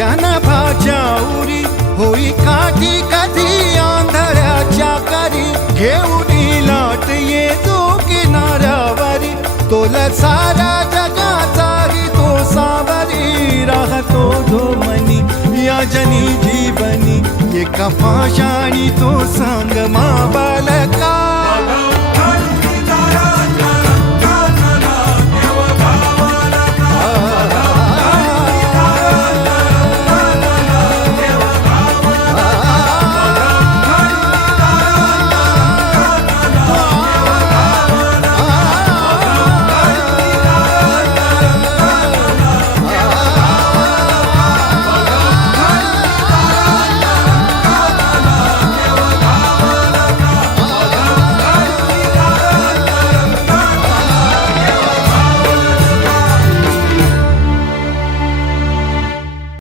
भाजा उरी होई काठी कधी आंधळ्याच्या करी घेऊन लाट ये तो किनाऱ्यावरी तोल सारा जगाचा तो सावरी राहतो मनी, या जनी जीवनी एका फाशाणी तो सांग मा बालका